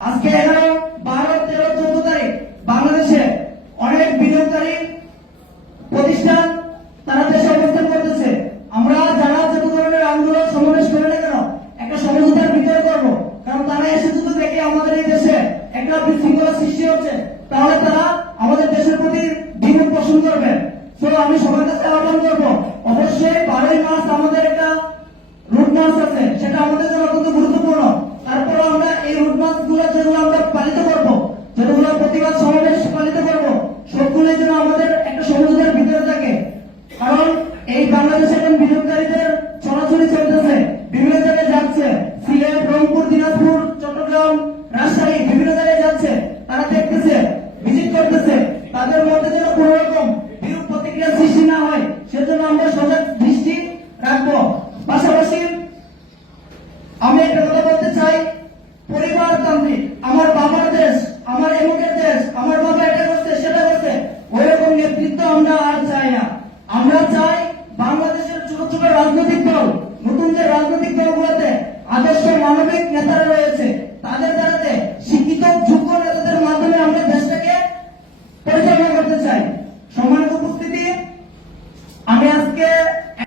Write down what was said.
আজকে 11, 12, 13, 14 তারিখ বাংলাদেশে অনেক বিনিয়োগকারী প্রতিষ্ঠান তারা দেশে অবস্থান করতেছে। আমরা যারা যত ধরনের আন্দোলন সমাবেশ করে না কেন একটা সমঝোতার ভিতরে করবো, কারণ তারা এসে যদি দেখে আমাদের এই দেশে একটা বিশৃঙ্খলা সৃষ্টি হচ্ছে তাহলে তারা আমাদের দেশের প্রতি দ্বিমত পোষণ করবে। তো আমি সবার কাছে আহ্বান করবো, অবশ্যই 12ই মার্চ আমাদের একটা রুট মার্চ আছে, সেটা আমাদের জন্য অত্যন্ত গুরুত্বপূর্ণ। তারপর আমরা এই রুট মার্চ গুলো যেগুলো আমরা পালিত করবো, যেগুলো প্রতিবাদ সমাবেশ পালিত করবো, সবগুলোই যেন আমাদের একটা সমঝোতার ভিতরে থাকে। কারণ এই বাংলাদেশে এখন বিনিয়োগকারীদের চলাচলি চলতেছে, বিভিন্ন জায়গায় যাচ্ছে, সিলেট, রংপুর, দিনাজপুর, চট্টগ্রাম, রাজশাহী বিভিন্ন জায়গায় যাচ্ছে, তারা দেখতেছে, ভিজিট করতেছে। তাদের মধ্যে যেন কোনো রকম বিরূপ প্রতিক্রিয়া সৃষ্টি না হয় সেজন্য আমরা সজাগ দৃষ্টি রাখবো। পাশাপাশি আমি একটা কথা বলতে চাই, পরিবারতান্ত্রিক আমার বাবার দেশ, আমার এমুকের দেশ, আমার বাবা এটা করছে সেটা করছে, ওইরকম নেতৃত্ব আমরা আর চাই না। আমরা চাই বাংলাদেশের ছোট ছোট রাজনৈতিক দল, নতুন যে রাজনৈতিক দলগুলোতে আদর্শ মানবিক নেতারা রয়েছে